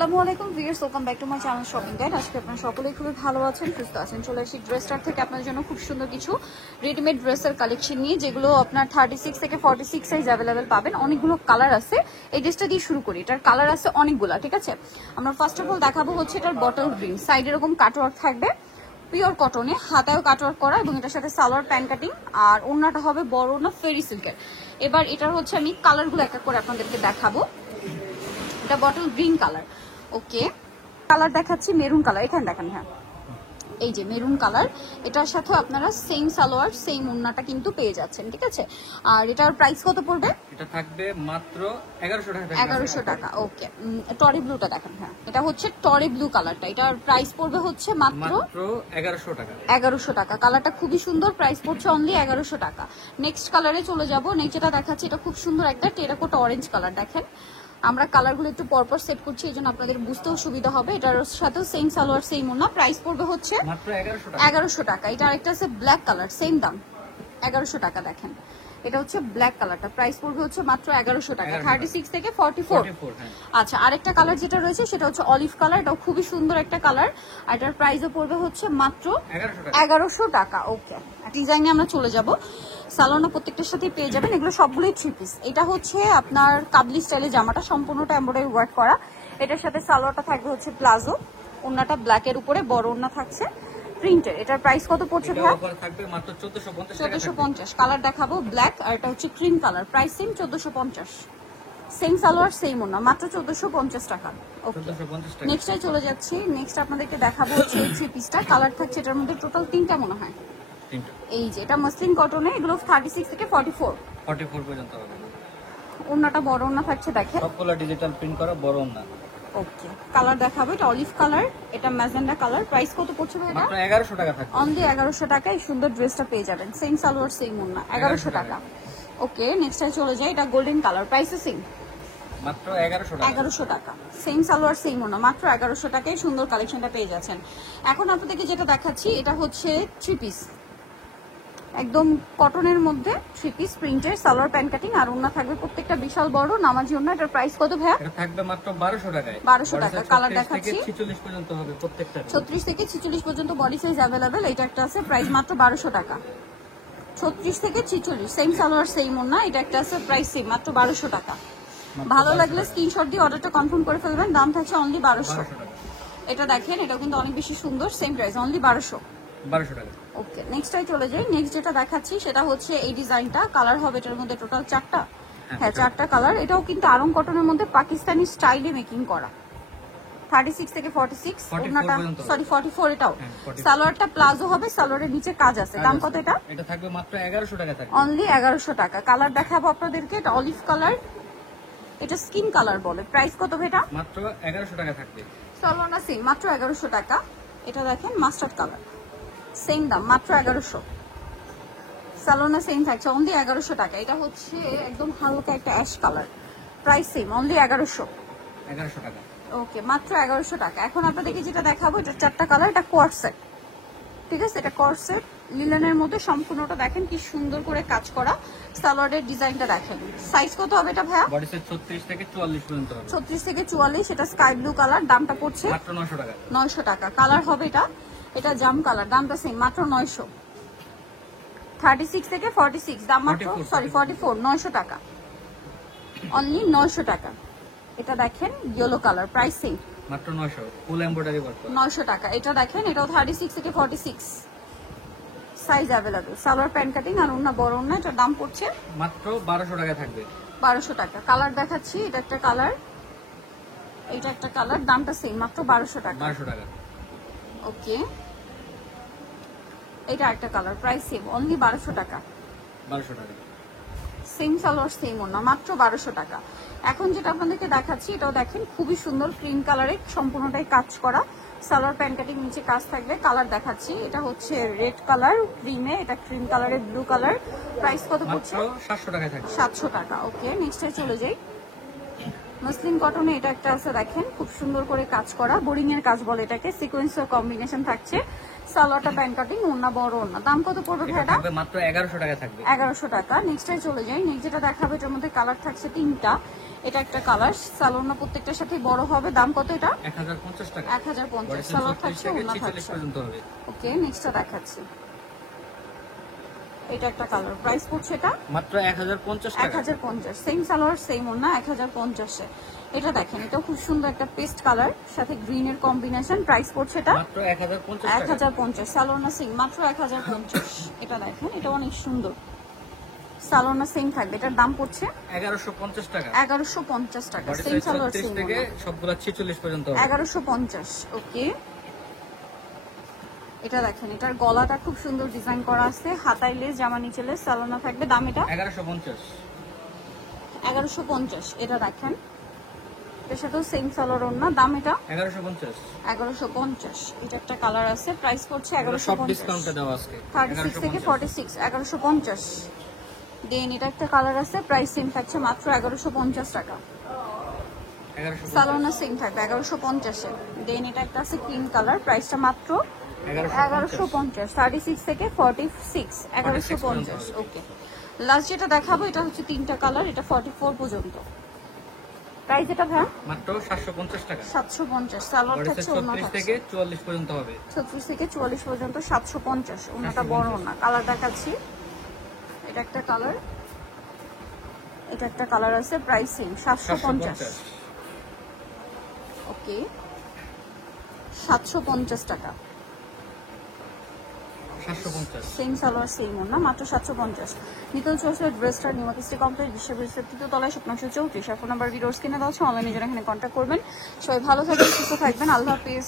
আসসালামু আলাইকুম viewers, welcome back to my channel shopping guide. আজকে আপনারা সকলেই খুবই ভালো আছেন, সুস্থ আছেন। চলে আসি ড্রেসটার থেকে আপনাদের জন্য খুব সুন্দর কিছু রেডিমেড ড্রেসের কালেকশন নিয়ে, যেগুলো আপনার 36 থেকে 46 সাইজ অ্যাভেলেবেল পাবেন। অনেকগুলো কালার আছে। এই ড্রেসটা দিয়ে শুরু করি। এটার কালার আছে অনেকগুলো, ঠিক আছে। আমরা ফার্স্ট অফ অল দেখাবো হচ্ছে এটার বটল গ্রিন, সাইড এরকম কাটওয়ার্ক থাকবে পিওর কটনে, হাতায়ও কাটওয়ার্ক করা, এবং এটার সাথে সালোয়ার প্যান্ট কাটিং, আর ওড়নাটা হবে বড় ওড়না ফেরি সিল্কের। এবার এটার হচ্ছে আমি কালারগুলো একটা করে আপনাদেরকে দেখাবো। এটা বটল গ্রিন কালার, ওকে। কালার দেখাচ্ছি মেরুন কালার, এখানে দেখেন, হ্যাঁ এই যে মেরুন কালার। এটার সাথে আপনারা সেম সালোয়ার সেম ওড়নাটা কিন্তু পেয়ে যাচ্ছেন, ঠিক আছে। আর এটার প্রাইস কত পড়বে? এটা থাকবে মাত্র 1100 টাকা। 1100 টাকা, ওকে। টরি ব্লুটা দেখেন, হ্যাঁ এটা হচ্ছে টরি ব্লু কালারটা। এটার প্রাইস পড়বে হচ্ছে মাত্র 1100 টাকা। 1100 টাকা। কালারটা খুবই সুন্দর, প্রাইস পড়ছে অনলি 1100 টাকা। নেক্সট কালারে চলে যাব। নেক্সট যেটা দেখাচ্ছি এটা খুব সুন্দর একটা টেরাকোটা অরেঞ্জ কালার। দেখেন আমরা কালারগুলো একটু পরপর সেট করছি, এই জন্য আপনাদের বুঝতেও সুবিধা হবে। এটার সাথেও সেম সালোয়ার সেম ওড়না, প্রাইস পড়বে হচ্ছে মাত্র 1100 টাকা। এটা আরেকটা আছে ব্ল্যাক কালার, সেম দাম 1100 টাকা। দেখেন এটা হচ্ছে ব্ল্যাক কালারটা, প্রাইস পড়বে হচ্ছে মাত্র 1100 টাকা। 36 থেকে 44। আচ্ছা, আরেকটা কালার যেটা রয়েছে সেটা হচ্ছে অলিভ কালার। এটাও খুবই সুন্দর একটা কালার, আর এটার প্রাইসও পড়বে হচ্ছে মাত্র 1100 টাকা, ওকে। ডিজাইনে আমরা চলে যাব। সালোনা প্রত্যেকটার সাথে পেয়ে যাবেন, এগুলো সবগুলোই 3 পিস। এটা হচ্ছে আপনার কাবলি স্টাইলে জামাটা, সম্পূর্ণটা এমব্রয়ডারি ওয়ার্ক করা। এটার সাথে সালোয়ারটা থাকবে হচ্ছে প্লাজো, ওড়নাটা ব্ল্যাকের উপরে বড় ওড়না থাকছে প্রিন্টের। এটার প্রাইস কত পড়ছে ভাই? অফার থাকবে মাত্র 1450 টাকা। 1450। কালার দেখাবো ব্ল্যাক, আর এটা হচ্ছে cream colour. Price same 1450। Same salwar same ওড়না, মাত্র 1450 টাকা, ওকে। 1450 টাকা। নেক্সটে চলে যাচ্ছি। নেক্সট আপনাদেরকে দেখাবো হচ্ছে এই 3 পিসটা। কালার থাকছে এটার মধ্যে টোটাল 3টা মনে হয়। এই যে এটা মসলিন কটনে, এগুলো 36 থেকে 44 পর্যন্ত হবে। ওড়নাটা বড় ওড়না থাকছে, দেখেন সবগুলো ডিজিটাল প্রিন্ট করা বড় ওড়না। ওকে। কালার দেখাবো, এটা অলিভ কালার, এটা ম্যাজেন্ডা কালার। প্রাইস কত পড়ছে ভাই? এটা মাত্র 1100 টাকা থাকবে। অনলি 1100 টাকায় সুন্দর ড্রেসটা পেয়ে যাবেন। সেম সালোয়ার সেম ওড়না, 1100 টাকা, ওকে। নেক্সটে চলে যাই। এটা গোল্ডেন কালার, প্রাইস সেম মাত্র 1100 টাকা। 1100 টাকা। সেম সালোয়ার সেম ওড়না, মাত্র 1100 টাকায় সুন্দর কালেকশনটা পেয়ে যাচ্ছেন। এখন আপনাদেরকে যেটা দেখাচ্ছি এটা হচ্ছে 3 পিস, একদম কটনের মধ্যে 3 পিস প্রিন্টের, সালোয়ার প্যান্ট কাটিং, আর ওড়না থাকবে প্রত্যেকটা বিশাল বড় নামাজি ওড়না। এটার প্রাইস কত ভাইয়া? এটা থাকবে মাত্র 1200 টাকায়। 1200 টাকা। কালার দেখাচ্ছি 46 পর্যন্ত হবে প্রত্যেকটা। 36 থেকে 46 পর্যন্ত বডি সাইজ अवेलेबल। এটা একটা আছে, প্রাইস মাত্র 1200 টাকা। 36 থেকে 46 সেম সালোয়ার সেম ওড়না। এটা একটা আছে, প্রাইস সেম মাত্র 1200 টাকা। ভালো লাগলে স্ক্রিনশট দিয়ে অর্ডারটা কনফার্ম করে ফেলবেন। দাম থাকছে অনলি 1200 টাকা। এটা দেখেন, এটা কিন্তু অনেক বেশি সুন্দর, সেম প্রাইস অনলি 1200 টাকা, ওকে। নেক্সটটাই চলে যাই। নেক্সট যেটা দেখাচ্ছি সেটা হচ্ছে এই ডিজাইনটা। কালার হবে এটার মধ্যে টোটাল 4টা, হ্যাঁ 4টা কালার। এটাও কিন্তু আরং কটনের মধ্যে পাকিস্তানি স্টাইলে মেকিং করা। 36 থেকে 46 ওড়নাটা, সরি 44। এটাও সালোয়ারটা প্লাজো হবে, সালোয়ারের নিচে কাজ আছে। দাম কত এটা? এটা থাকবে মাত্র 1100 টাকা থাকবে। অনলি 1100 টাকা। কালার দেখাবো আপনাদেরকে। এটা অলিভ কালার, এটা স্কিন কালার বলে। প্রাইস কত এটা? মাত্র 1100 টাকা থাকবে। সালোয়ারটা সেম, মাত্র 1100 টাকা। এটা দেখেন মাস্টার্ড কালার, সেম দাম মাত্র 1100। সালোনা সেম থাকছে অনলি 1100 টাকা। এটা হচ্ছে একদম হালকা একটা ash colour, price same only 1100 টাকা, ওকে। মাত্র 1100 টাকা। এখন আপনাদেরকে যেটা দেখাবো এটা 4টা কালার। এটা কোয়ার্ড সেট, ঠিক আছে। এটা কোয়ার্ড সেট লিলেনের মধ্যে সম্পূর্ণটা দেখেন কি সুন্দর করে কাজ করা। সালোয়ারের ডিজাইনটা দেখেন। সাইজ কত হবে এটা ভাইয়া? বডি সাইজ 36 থেকে 44 পর্যন্ত হবে। 36 থেকে 44। এটা স্কাই ব্লু কালার, দামটা পড়ছে মাত্র 900 টাকা। 900 টাকা। কালার হবে এটা, এটা জাম কালার, দামটা সেম মাত্র 900। 36 থেকে 46 দাম মাত্র, সরি 44, 900 টাকা অনলি 900 টাকা। এটা দেখেন ইয়েলো কালার, প্রাইস সেম মাত্র 900, ফুল এমব্রয়ডারি ওয়ার্ক 900 টাকা। এটা দেখেন, এটাও 36 থেকে 46 size available. Salwar pant cutting আর ওন্না বড় ওন্না। এটার দাম পড়ছে মাত্র 1200 টাকা থাকবে। 1200 টাকা। কালার দেখাচ্ছি, এটা একটা কালার, এটা একটা কালার, দামটা সেম মাত্র 1200 টাকা। 1200 টাকা, ওকে। এটা একটা কালার, প্রাইস সেম অনলি 1200 টাকা। 1200 টাকা। সেম সালোয়ার সেম ওড়না, মাত্র 1200 টাকা। এখন যেটা আপনাদেরকে দেখাচ্ছি এটাও দেখেন খুবই সুন্দর, ক্রিম কালারে সম্পূর্ণটাই কাজ করা। সালোয়ার প্যান্ট কাটিং, নিচে কাজ থাকবে। কালার দেখাচ্ছি, এটা হচ্ছে রেড কালার ক্রিমে, এটা ক্রিম কালারের ব্লু কালার। প্রাইস কত পড়ছে? মাত্র 700 টাকা থাকবে। 700 টাকা, ওকে। নেক্সটে চলে যাই। মসলিন কটনে এটা একটা আছে দেখেন, খুব সুন্দর করে কাজ করা, বোরিং এর কাজ বলে এটাকে, সিকোয়েন্সের কম্বিনেশন থাকছে, সালোয়ারটা প্যান্ট কাটিং, ওন্না বড় ওন্না। দাম কত পড়বে এটা ভাইটা? থাকবে মাত্র 1100 টাকা থাকবে। 1100 টাকা। নেক্সটে চলে যাই, নেক্সট যেটা দেখাবে এটার মধ্যে কালার থাকছে 3টা। এটা একটা কালার, সালোয়ার প্রত্যেকটার সাথে বড় হবে। দাম কত এটা? 1050 টাকা। 1050। সালোয়ার থাকছে, ওন্না 46 থাকছে। পর্যন্ত হবে। ওকে, নেক্সটটা দেখাচ্ছি। এটা একটা কালার, প্রাইস পড়ছে এটা মাত্র 1050 টাকা। 1050। সেম সালোয়ার সেম ওন্না, 1050 এ। এটা দেখেন, এটা খুব সুন্দর একটা পেস্ট কালার সাথে গ্রিন এর কম্বিনেশন। প্রাইস পড়ছে এটা মাত্র 1050 টাকা। 1050। সালোয়ার সেম, মাত্র 1050। এটা দেখেন, এটা অনেক সুন্দর, সালোয়ার সেম থাকবে। এটার দাম পড়ছে 1150 টাকা। 1150 টাকা। Body same size salwar 36 same থেকে সবগুলা 46 পর্যন্ত হবে। 1150। ওকে, এটা দেখেন, এটার গলাটা খুব সুন্দর ডিজাইন করা আছে, হাতায় লেস, জামা নিচে লেস, সালোনা থাকবে। দাম এটা 1150। 1150। এটা দেখেন, এর সাথেও সেম সালোয়ার ওন্না। দাম এটা 1150। 1150। এটা একটা কালার আছে, প্রাইস পড়ছে সব 1150। ডিসকাউন্টে দেওয়া আজকে 36 থেকে 46, 1150। দেন এটা একটা কালার আছে, প্রাইস সেম থাকছে মাত্র 1150 টাকা। 1150। সালোনা সেম থাকবে 1150 এ। দেন এটা একটা আছে ক্রিম কালার, প্রাইসটা মাত্র 1150। 36 থেকে 46, 1150। ওকে, লাস্ট যেটা দেখাবো এটা হচ্ছে 3টা কালার, এটা 44 পর্যন্ত। প্রাইস এটা ভাই মাত্র 750 টাকা। 750। সালোয়ার বডি সাইজ থাকছে, ওন্না 36 থাকছে থেকে 44 পর্যন্ত হবে। 36 থেকে 44 পর্যন্ত 750। ওন্নাটা বড় ওন্না। কালার দেখাচ্ছি, এটা একটা কালার, এটা একটা কালার আছে, প্রাইস সেম 750। ওকে, 750 টাকা। 750। সেম সালোয়ার সেম ওন্না, মাত্র 750। নিতল চৌধুরী ড্রেসটা নিউমার্কেট কমপ্লেক্স, বিশ্ববিদ্যালয়ের তৃতীয় তলায়, 934। ফোন নাম্বার ভিডিওস কিনে দেওয়া আছে, অনলাইনে যারা এখানে কন্ট্যাক্ট করবেন। সবাই ভালো থাকবেন, সুস্থ থাকবেন, আল্লাহ হাফেজ।